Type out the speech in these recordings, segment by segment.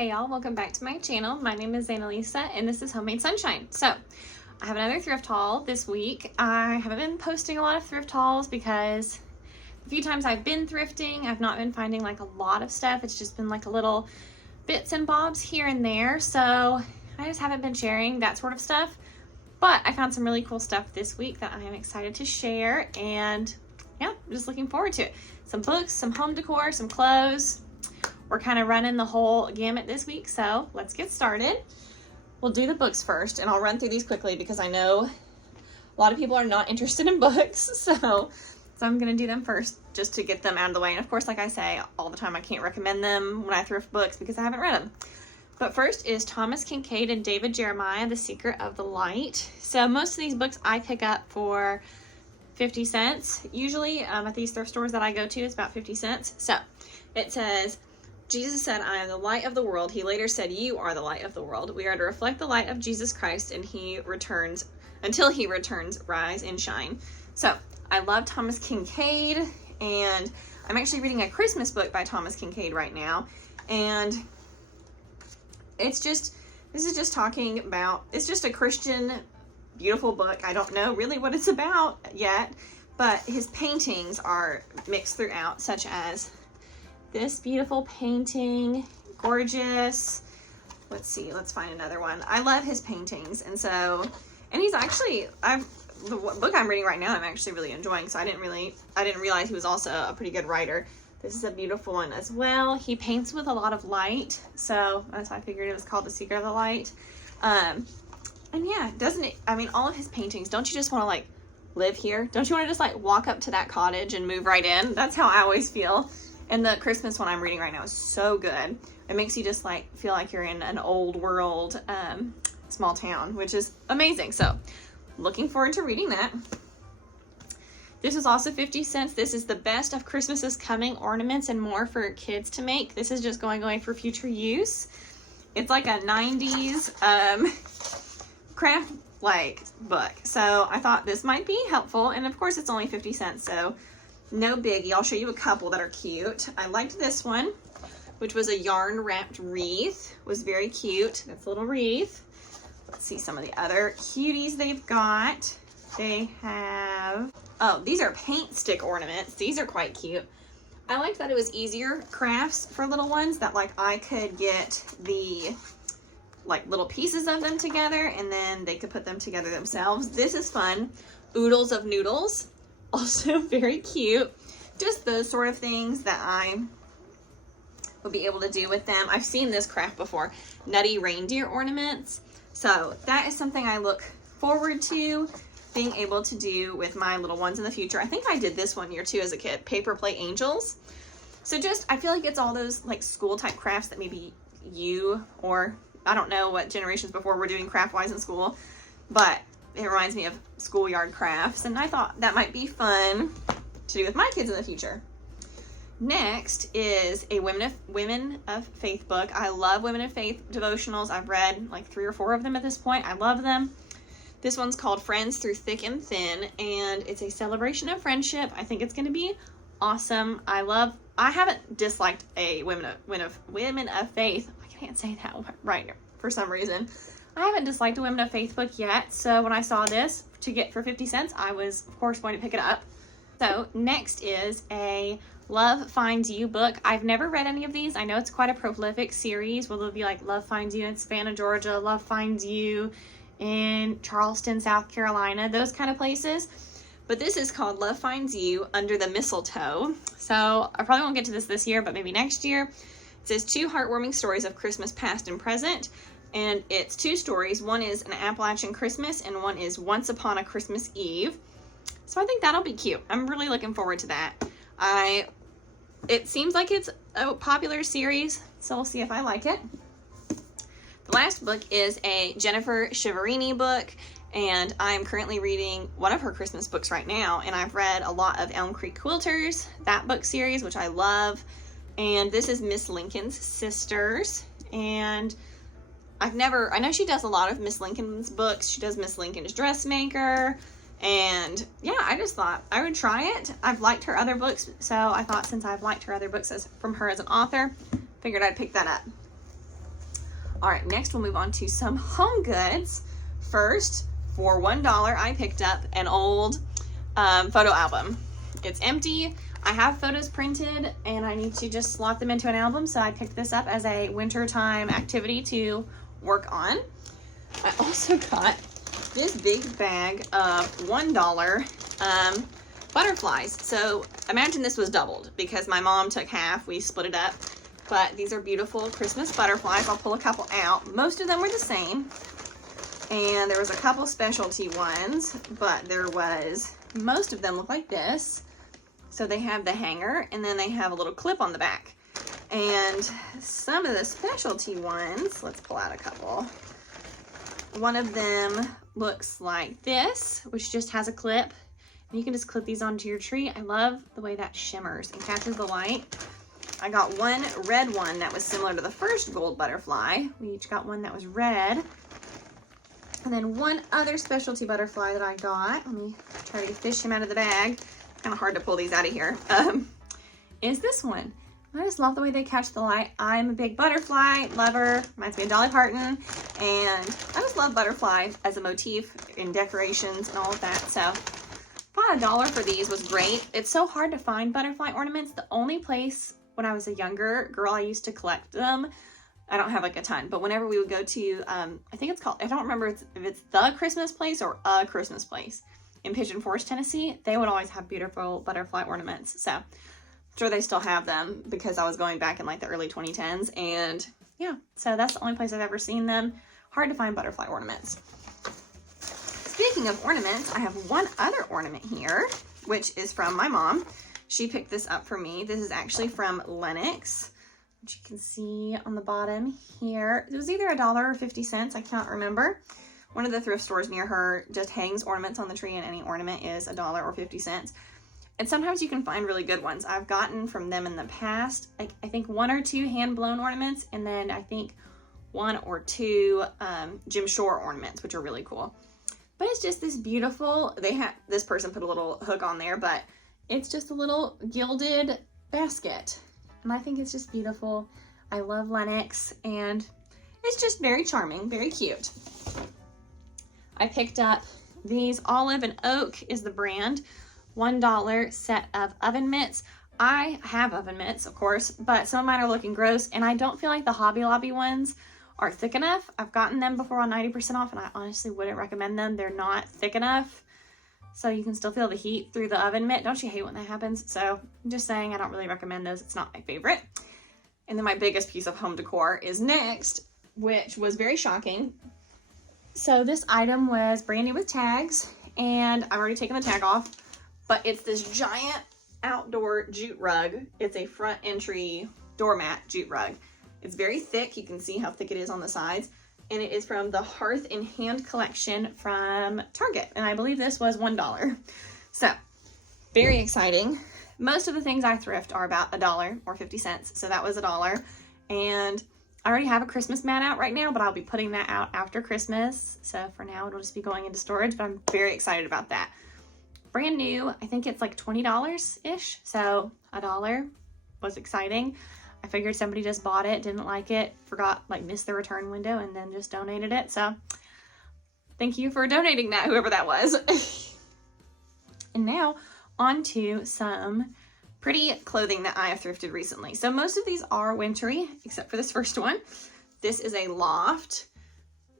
Hey y'all, welcome back to my channel. My name is Annalisa and this is Homemade Sunshine. So I have another thrift haul this week. I haven't been posting a lot of thrift hauls because a few times I've been thrifting, I've not been finding like a lot of stuff. It's just been like a little bits and bobs here and there. So I just haven't been sharing that sort of stuff. But I found some really cool stuff this week that I am excited to share, and yeah, I'm just looking forward to it. Some books, some home decor, some clothes. We're kind of running the whole gamut this week, so let's get started. We'll do the books first, and I'll run through these quickly because I know a lot of people are not interested in books, so I'm gonna do them first just to get them out of the way. And of course, like I say all the time, I can't recommend them when I thrift books because I haven't read them. But first is Thomas Kincaid and David Jeremiah, The Secret of the Light. So most of these books I pick up for 50 cents. Usually at these thrift stores that I go to, it's about 50 cents. So it says, Jesus said, I am the light of the world. He later said, you are the light of the world. We are to reflect the light of Jesus Christ until he returns, rise and shine. So I love Thomas Kincaid, and I'm actually reading a Christmas book by Thomas Kincaid right now. And this is just talking about, it's just a Christian, beautiful book. I don't know really what it's about yet, but his paintings are mixed throughout, such as this beautiful painting, gorgeous. Let's see, let's find another one. I love his paintings, and he's actually, the book I'm reading right now, I'm actually really enjoying, so I didn't realize he was also a pretty good writer. This is a beautiful one as well. He paints with a lot of light, so that's why I figured it was called The Secret of the Light. And yeah, doesn't it, I mean, all of his paintings, don't you just want to like live here? Don't you want to just like walk up to that cottage and move right in? That's how I always feel. And the Christmas one I'm reading right now is so good. It makes you just like feel like you're in an old world small town, which is amazing. So looking forward to reading that. This is also 50 cents. This is the best of Christmas is coming ornaments and more for kids to make. This is just going away for future use. It's like a 90s craft like book. So I thought this might be helpful. And of course it's only 50 cents. So no biggie. I'll show you a couple that are cute. I liked this one, which was a yarn wrapped wreath. It was very cute. That's a little wreath. Let's see some of the other cuties they've got. They have, oh, these are paint stick ornaments. These are quite cute. I liked that it was easier crafts for little ones, that like I could get the like little pieces of them together and then they could put them together themselves. This is fun. Oodles of noodles. Also very cute. Just those sort of things that I would be able to do with them. I've seen this craft before. Nutty reindeer ornaments. So that is something I look forward to being able to do with my little ones in the future. I think I did this one year too as a kid. Paper plate angels. So just, I feel like it's all those like school type crafts that maybe you, or I don't know what generations before were doing craft wise in school, but it reminds me of schoolyard crafts, and I thought that might be fun to do with my kids in the future. Next is a Women of Faith book. I love Women of Faith devotionals. I've read like 3 or 4 of them at this point. I love them. This one's called Friends Through Thick and Thin, and it's a celebration of friendship. I think it's going to be awesome. I haven't disliked a Women of Faith. I can't say that right for some reason. I haven't disliked a Women of Faith book yet, so when I saw this to get for 50 cents, I was, of course, going to pick it up. So next is a Love Finds You book. I've never read any of these. I know it's quite a prolific series where there'll be like Love Finds You in Savannah, Georgia, Love Finds You in Charleston, South Carolina, those kind of places. But this is called Love Finds You Under the Mistletoe. So I probably won't get to this year, but maybe next year. It says 2 heartwarming stories of Christmas past and present. And it's 2 stories. One is an Appalachian Christmas and one is Once Upon a Christmas Eve. So I think that'll be cute. I'm really looking forward to that. It seems like it's a popular series, so we'll see if I like it. The last book is a Jennifer Shiverini book, and I'm currently reading one of her Christmas books right now, and I've read a lot of Elm Creek Quilters, that book series, which I love. And this is Miss Lincoln's Sisters, and I know she does a lot of Miss Lincoln's books. She does Miss Lincoln's Dressmaker, and yeah, I just thought I would try it. I've liked her other books, so I thought since I've liked her other books from her as an author, figured I'd pick that up. All right, next we'll move on to some home goods. First, for $1, I picked up an old photo album. It's empty. I have photos printed and I need to just slot them into an album, so I picked this up as a wintertime activity to work on. I also got this big bag of $1 butterflies. So imagine this was doubled because my mom took half, we split it up. But these are beautiful Christmas butterflies. I'll pull a couple out. Most of them were the same. And there was a couple specialty ones, but most of them look like this. So they have the hanger and then they have a little clip on the back. And some of the specialty ones, let's pull out a couple. One of them looks like this, which just has a clip. And you can just clip these onto your tree. I love the way that shimmers and catches the light. I got one red one that was similar to the first gold butterfly. We each got one that was red. And then one other specialty butterfly that I got, let me try to fish him out of the bag. Kind of hard to pull these out of here. Is this one. I just love the way they catch the light. I'm a big butterfly lover. Reminds me of Dolly Parton. And I just love butterfly as a motif in decorations and all of that. So about $1 for these was great. It's so hard to find butterfly ornaments. The only place when I was a younger girl, I used to collect them. I don't have like a ton, but whenever we would go to, I think it's called, I don't remember if it's the Christmas place or a Christmas place in Pigeon Forge, Tennessee, they would always have beautiful butterfly ornaments. So I'm sure they still have them because I was going back in like the early 2010s. And yeah, so that's the only place I've ever seen them. Hard to find butterfly ornaments. Speaking of ornaments, I have one other ornament here, which is from my mom. She picked this up for me. This is actually from Lenox, which you can see on the bottom here. It was either $1 or 50 cents. I can't remember. One of the thrift stores near her just hangs ornaments on the tree, and any ornament is $1 or 50 cents. And sometimes you can find really good ones. I've gotten from them in the past, like I think 1 or 2 hand-blown ornaments, and then I think 1 or 2 Jim Shore ornaments, which are really cool. But it's just this beautiful, this person put a little hook on there, but it's just a little gilded basket. And I think it's just beautiful. I love Lenox, and it's just very charming, very cute. I picked up these Olive and Oak is the brand, $1 set of oven mitts. I have oven mitts, of course, but some of mine are looking gross, and I don't feel like the Hobby Lobby ones are thick enough. I've gotten them before on 90% off, and I honestly wouldn't recommend them. They're not thick enough. So you can still feel the heat through the oven mitt. Don't you hate when that happens? So I'm just saying I don't really recommend those. It's not my favorite. And then my biggest piece of home decor is next, which was very shocking. So this item was brand new with tags, and I've already taken the tag off, but it's this giant outdoor jute rug. It's a front entry doormat jute rug. It's very thick. You can see how thick it is on the sides. And it is from the Hearth and Hand collection from Target. And I believe this was $1. So, very exciting. Most of the things I thrift are about $1 or 50 cents. So that was $1. And I already have a Christmas mat out right now, but I'll be putting that out after Christmas. So for now, it'll just be going into storage, but I'm very excited about that. Brand new, I think it's like $20-ish. So $1 was exciting. I figured somebody just bought it, didn't like it, forgot, like missed the return window, and then just donated it. So thank you for donating that, whoever that was. And now on to some pretty clothing that I have thrifted recently. So most of these are wintry, except for this first one. This is a loft,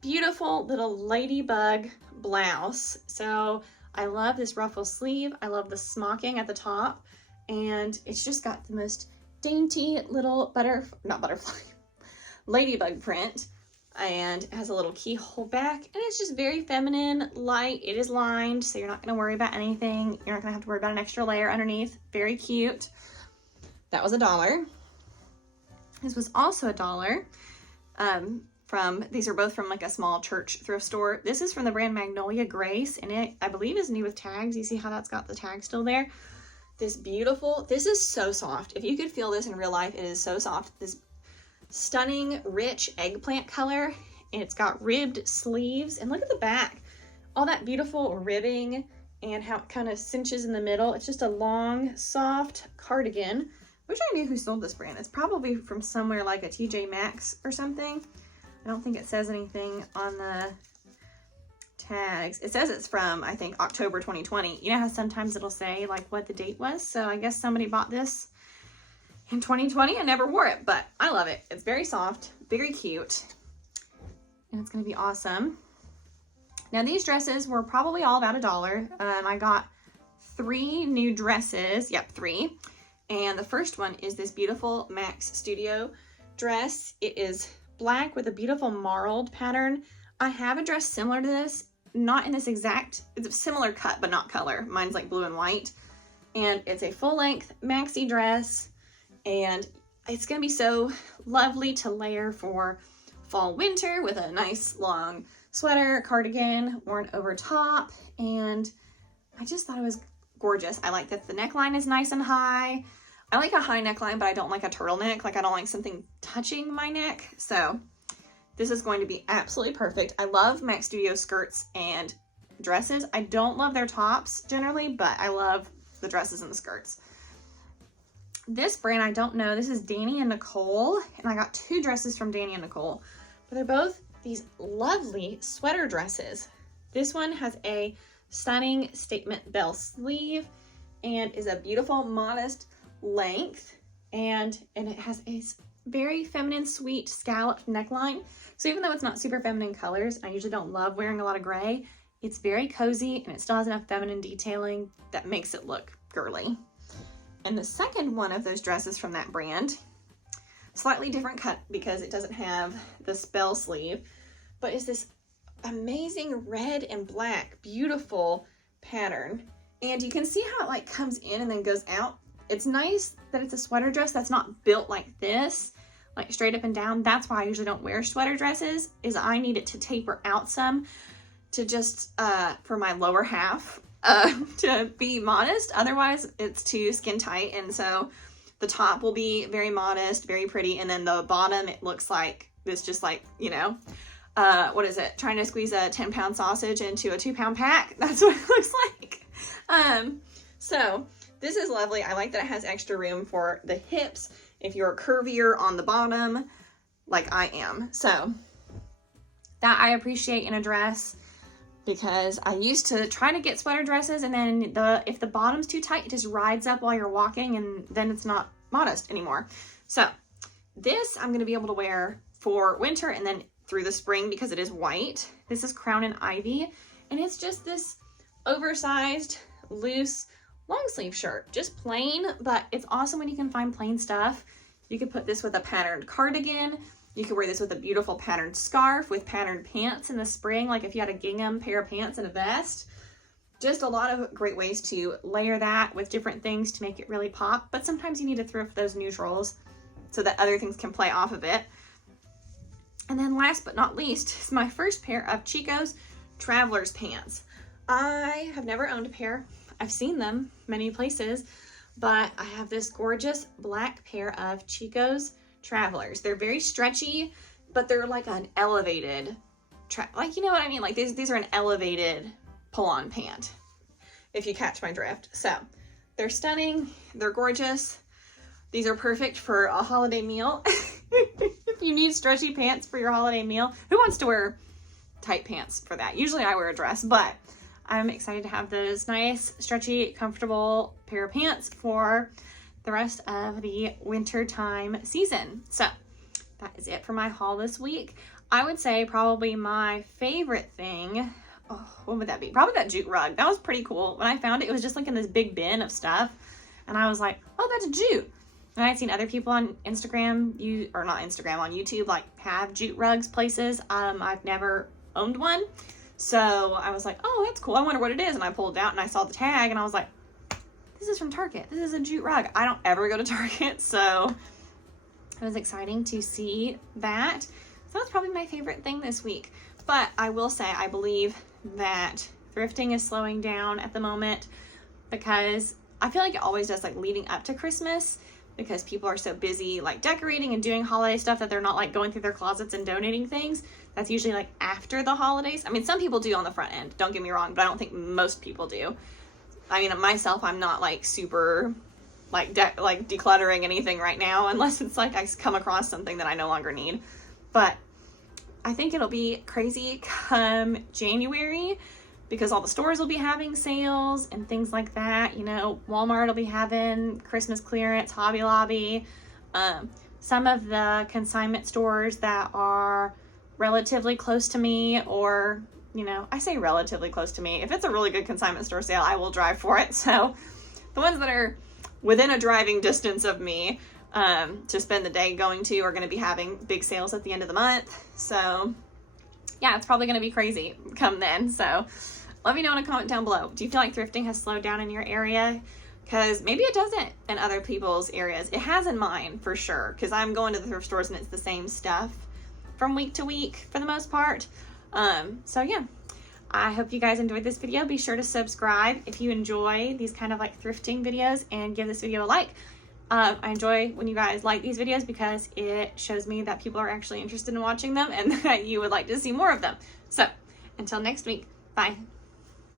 beautiful little ladybug blouse. So I love this ruffle sleeve. I love the smocking at the top, and it's just got the most dainty little ladybug print, and it has a little keyhole back, and it's just very feminine, light. It is lined, so you're not going to worry about anything. You're not going to have to worry about an extra layer underneath. Very cute. That was $1. This was also $1. These are both from like a small church thrift store. This is from the brand Magnolia Grace, and it, I believe, is new with tags. You see how that's got the tag still there? This is so soft. If you could feel this in real life, it is so soft. This stunning, rich eggplant color. It's got ribbed sleeves, and look at the back. All that beautiful ribbing and how it kind of cinches in the middle. It's just a long, soft cardigan. Wish I knew who sold this brand. It's probably from somewhere like a TJ Maxx or something. I don't think it says anything on the tags. It says it's from, I think, October 2020. You know how sometimes it'll say like what the date was? So I guess somebody bought this in 2020 and never wore it, but I love it. It's very soft, very cute, and it's gonna be awesome. Now these dresses were probably all about $1. I got 3 new dresses. Yep, 3. And the first one is this beautiful Max Studio dress. It is black with a beautiful marled pattern. I have a dress similar to this, not in this exact, it's a similar cut, but not color. Mine's like blue and white. And it's a full length maxi dress. And it's gonna be so lovely to layer for fall winter with a nice long sweater, cardigan worn over top. And I just thought it was gorgeous. I like that the neckline is nice and high. I like a high neckline, but I don't like a turtleneck. Like I don't like something touching my neck. So this is going to be absolutely perfect. I love Max Studio skirts and dresses. I don't love their tops generally, but I love the dresses and the skirts. This brand, I don't know. This is Danny and Nicole, and I got 2 dresses from Danny and Nicole, but they're both these lovely sweater dresses. This one has a stunning statement bell sleeve and is a beautiful modest length, and it has a very feminine, sweet scalloped neckline. So even though it's not super feminine colors, I usually don't love wearing a lot of gray, it's very cozy and it still has enough feminine detailing that makes it look girly. And the second one of those dresses from that brand, slightly different cut because it doesn't have the bell sleeve, but is this amazing red and black, beautiful pattern. And you can see how it like comes in and then goes out. It's nice that it's a sweater dress that's not built like this, like straight up and down. That's why I usually don't wear sweater dresses, is I need it to taper out some to just, for my lower half, to be modest. Otherwise it's too skin tight. And so the top will be very modest, very pretty. And then the bottom, it looks like this, just like, you know, what is it? Trying to squeeze a 10-pound sausage into a 2-pound pack. That's what it looks like. So this is lovely. I like that it has extra room for the hips if you're curvier on the bottom, like I am. So that I appreciate in a dress, because I used to try to get sweater dresses and then if the bottom's too tight, it just rides up while you're walking and then it's not modest anymore. So this I'm going to be able to wear for winter and then through the spring because it is white. This is Crown and Ivy, and it's just this oversized, loose, long sleeve shirt. Just plain, but it's awesome when you can find plain stuff. You could put this with a patterned cardigan. You could wear this with a beautiful patterned scarf with patterned pants in the spring, like if you had a gingham pair of pants and a vest. Just a lot of great ways to layer that with different things to make it really pop. But sometimes you need to thrift those neutrals so that other things can play off of it. And then last but not least is my first pair of Chico's Traveler's pants. I have never owned a pair. I've seen them many places, but I have this gorgeous black pair of Chico's Travelers. They're very stretchy, but they're like an elevated, like, you know what I mean? Like these are an elevated pull-on pant, if you catch my drift. So they're stunning. They're gorgeous. These are perfect for a holiday meal. If you need stretchy pants for your holiday meal, who wants to wear tight pants for that? Usually I wear a dress, but I'm excited to have those nice, stretchy, comfortable pair of pants for the rest of the winter time season. So that is it for my haul this week. I would say probably my favorite thing, what would that be? Probably that jute rug. That was pretty cool. When I found it, it was just like in this big bin of stuff. And I was like, oh, that's a jute. And I'd seen other people on Instagram, on YouTube, like have jute rugs places. I've never owned one. So I was like, oh, that's cool. I wonder what it is. And I pulled it out and I saw the tag and I was like, this is from Target. This is a jute rug. I don't ever go to Target. So it was exciting to see that. So that's probably my favorite thing this week. But I will say, I believe that thrifting is slowing down at the moment because I feel like it always does, like leading up to Christmas, because people are so busy like decorating and doing holiday stuff that they're not like going through their closets and donating things. That's usually like after the holidays. I mean, some people do on the front end, don't get me wrong, but I don't think most people do. I mean, myself, I'm not like super like decluttering anything right now, unless it's like I come across something that I no longer need. But I think it'll be crazy come January because all the stores will be having sales and things like that. You know, Walmart will be having Christmas clearance, Hobby Lobby. Some of the consignment stores that are relatively close to me, or, you know, I say relatively close to me. If it's a really good consignment store sale, I will drive for it. So the ones that are within a driving distance of me to spend the day going to are going to be having big sales at the end of the month. So yeah, it's probably going to be crazy come then. So let me know in a comment down below. Do you feel like thrifting has slowed down in your area? Because maybe it doesn't in other people's areas. It has in mine for sure, because I'm going to the thrift stores and it's the same stuff from week to week for the most part. So yeah, I hope you guys enjoyed this video. Be sure to subscribe if you enjoy these kind of like thrifting videos, and give this video a like. I enjoy when you guys like these videos because it shows me that people are actually interested in watching them and that you would like to see more of them. So until next week, bye.